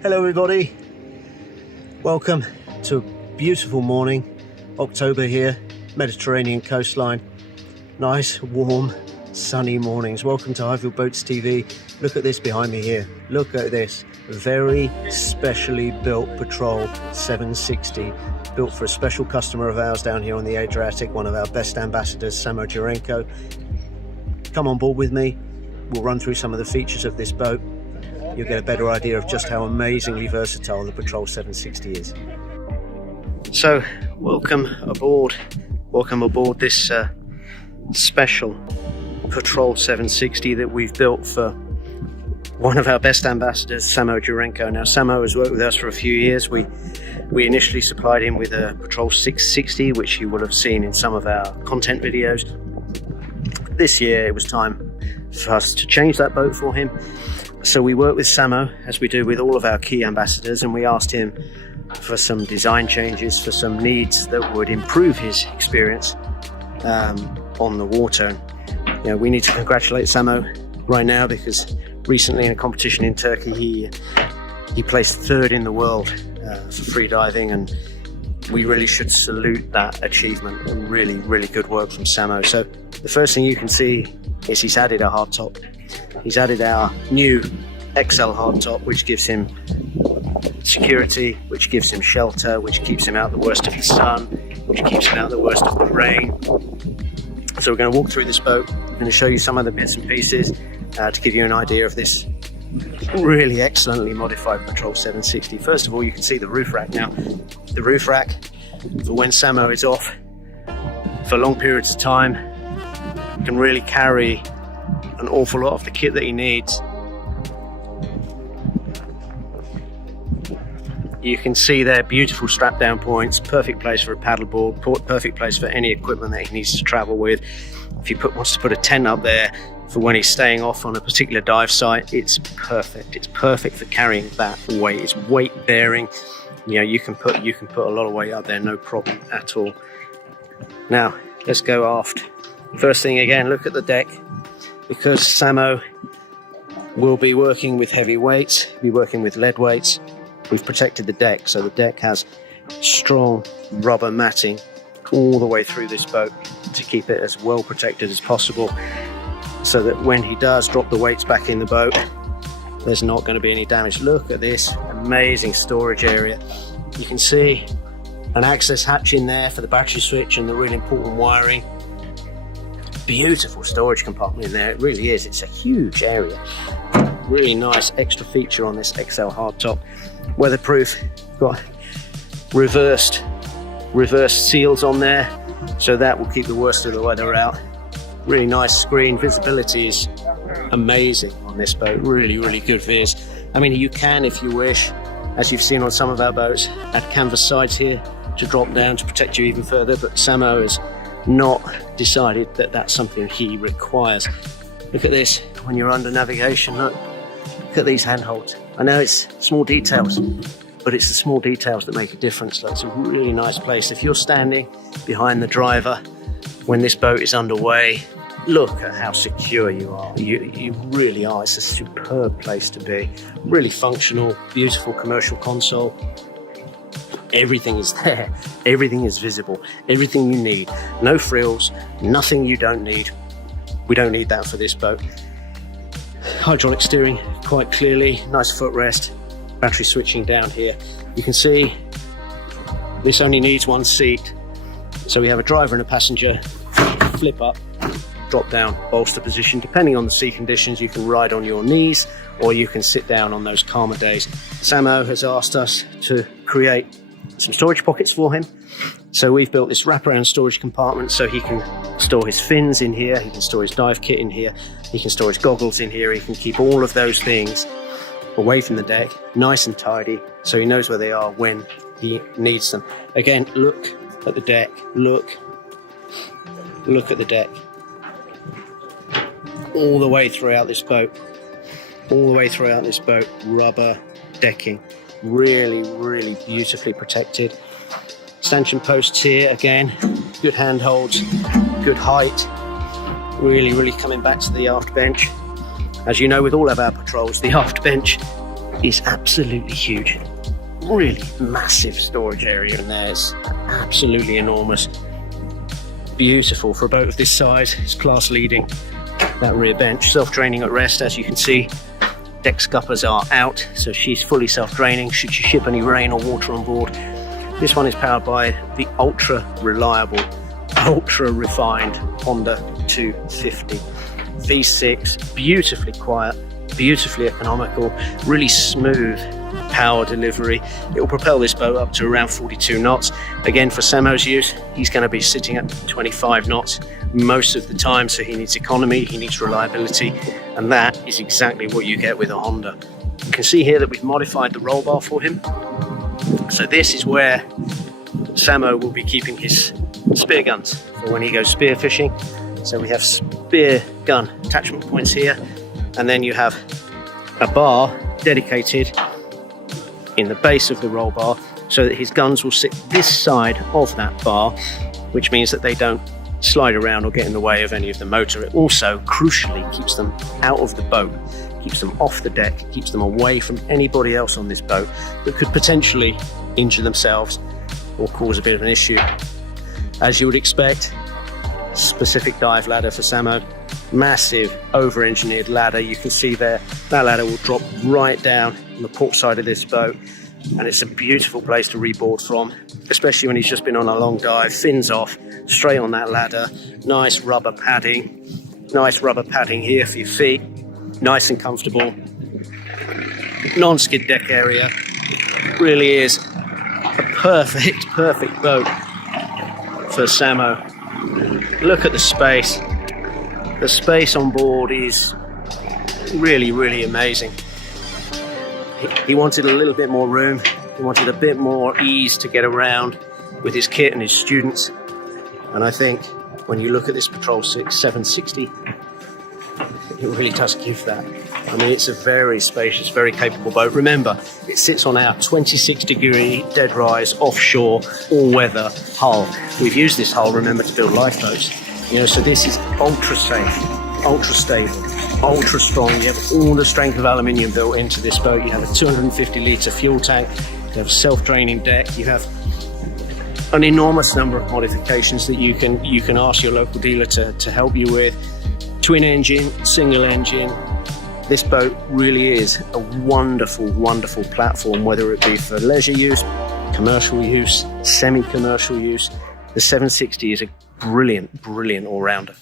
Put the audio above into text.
Hello everybody, welcome to a beautiful morning, October here, Mediterranean coastline, nice warm sunny mornings. Welcome to Highfield TV. Look at this behind me here, look at this, very specially built Patrol 760, built for a special customer of ours down here on the Adriatic, one of our best ambassadors, Samo Jurenko. Come on board with me, we'll run through some of the features of this boat. You'll get a better idea of just how amazingly versatile the Patrol 760 is. So, welcome aboard this special Patrol 760 that we've built for one of our best ambassadors, Samo Jurenko. Now, Samo has worked with us for a few years. We initially supplied him with a Patrol 660, which you will have seen in some of our content videos. This year, it was time for us to change that boat for him. So we worked with Samo, as we do with all of our key ambassadors, and we asked him for some design changes, for some needs that would improve his experience on the water. You know, we need to congratulate Samo right now, because recently in a competition in Turkey, he placed third in the world for free diving, and we really should salute that achievement, and really good work from Samo. So the first thing you can see is he's added a hardtop. He's added our new XL hardtop, which gives him security, which gives him shelter, which keeps him out the worst of the sun, which keeps him out the worst of the rain. So we're going to walk through this boat. I'm going to show you some of the bits and pieces to give you an idea of this really excellently modified Patrol 760. First of all, you can see the roof rack. Now, the roof rack, for when Samo is off for long periods of time, can really carry an awful lot of the kit that he needs. You can see there beautiful strap down points, perfect place for a paddleboard, perfect place for any equipment that he needs to travel with. If he wants to put a tent up there for when he's staying off on a particular dive site, it's perfect. It's perfect for carrying that weight. It's weight bearing. You know, you can put a lot of weight up there, no problem at all. Now let's go aft. First thing, again, look at the deck. Because Samo will be working with heavy weights, be working with lead weights, we've protected the deck. So the deck has strong rubber matting all the way through this boat to keep it as well protected as possible, so that when he does drop the weights back in the boat, there's not going to be any damage. Look at this amazing storage area. You can see an access hatch in there for the battery switch and the really important wiring. Beautiful storage compartment in there, it really is. It's a huge area. Really nice extra feature on this XL hardtop. Weatherproof, got reversed seals on there, so that will keep the worst of the weather out. Really nice screen, visibility is amazing on this boat, really good viz. I mean, you can, if you wish, as you've seen on some of our boats, add canvas sides here to drop down to protect you even further, but Samo has not decided that that's something he requires. Look at this, when you're under navigation, look at these handholds. I know it's small details, but it's the small details that make a difference. That's a really nice place. If you're standing behind the driver when this boat is underway, look at how secure you are. You really are. It's a superb place to be. Really functional, beautiful commercial console. Everything is there, everything is visible, everything you need. No frills, nothing you don't need. We don't need that for this boat. Hydraulic steering quite clearly, nice footrest, battery switching down here. You can see this only needs one seat. So we have a driver and a passenger, flip up, drop down, bolster position. Depending on the sea conditions, you can ride on your knees or you can sit down on those calmer days. Samo has asked us to create some storage pockets for him. So we've built this wraparound storage compartment so he can store his fins in here, he can store his dive kit in here, he can store his goggles in here, he can keep all of those things away from the deck, nice and tidy, so he knows where they are when he needs them. Again, look at the deck, look at the deck. All the way throughout this boat, rubber decking. Really beautifully protected. Stanchion posts here, again, good handholds, good height. Really coming back to the aft bench. As you know, with all of our patrols, the aft bench is absolutely huge. Really massive storage area in there. It's absolutely enormous. Beautiful for a boat of this size. It's class leading. That rear bench, self-draining at rest, as you can see. Deck scuppers are out, so she's fully self-draining should you ship any rain or water on board. This one is powered by the ultra reliable, ultra refined Honda 250 V6. Beautifully quiet, beautifully economical, really smooth power delivery. It will propel this boat up to around 42 knots. Again, for Samo's use, he's going to be sitting at 25 knots most of the time, so he needs economy, he needs reliability, and that is exactly what you get with a Honda. You can see here that we've modified the roll bar for him. So this is where Samo will be keeping his spear guns for when he goes spear fishing. So we have spear gun attachment points here, and then you have a bar dedicated in the base of the roll bar so that his guns will sit this side of that bar, which means that they don't slide around or get in the way of any of the motor. It also crucially keeps them out of the boat, keeps them off the deck, keeps them away from anybody else on this boat that could potentially injure themselves or cause a bit of an issue. As you would expect, specific dive ladder for Samo. Massive over-engineered ladder. You can see there, that ladder will drop right down on the port side of this boat, and it's a beautiful place to reboard from, especially when he's just been on a long dive. Fins off, straight on that ladder. Nice rubber padding here for your feet, nice and comfortable. Non-skid deck area. Really is a perfect boat for Samo. Look at the space. The space on board is really amazing. He wanted a little bit more room. He wanted a bit more ease to get around with his kit and his students. And I think when you look at this Patrol 760, it really does give that. I mean, it's a very spacious, very capable boat. Remember, it sits on our 26-degree dead rise offshore all-weather hull. We've used this hull, remember, to build lifeboats. You know, so this is ultra safe, ultra stable, ultra strong. You have all the strength of aluminium built into this boat. You have a 250-litre fuel tank. You have a self-draining deck. You have an enormous number of modifications that you can ask your local dealer to help you with. Twin engine, single engine. This boat really is a wonderful platform, whether it be for leisure use, commercial use, semi-commercial use. The 760 is a brilliant all-rounder.